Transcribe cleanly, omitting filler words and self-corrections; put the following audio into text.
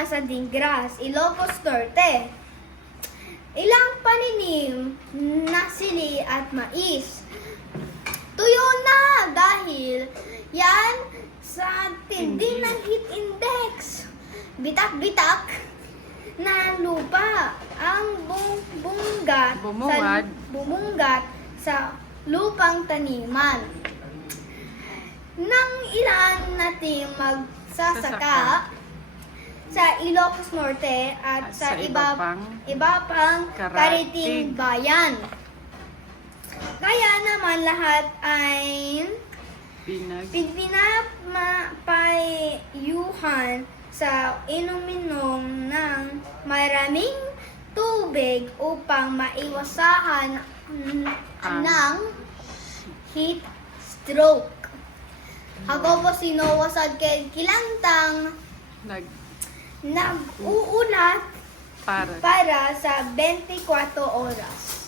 na sa Dingras, Ilocos Norte. Ilang paninim na sili at mais. Tuyo na dahil yan sa tindi ng heat index. Bitak-bitak na lupa ang bumunggat sa lupang taniman. Nang ilan nating magsasaka sa Ilocos Norte at sa iba pang kariting bayan. Kaya naman lahat ay pinapayuhan sa inuminom ng maraming tubig upang maiwasan ng heat stroke. Ako po sinowasad kay Kilantang nag-uulat para sa 24 oras.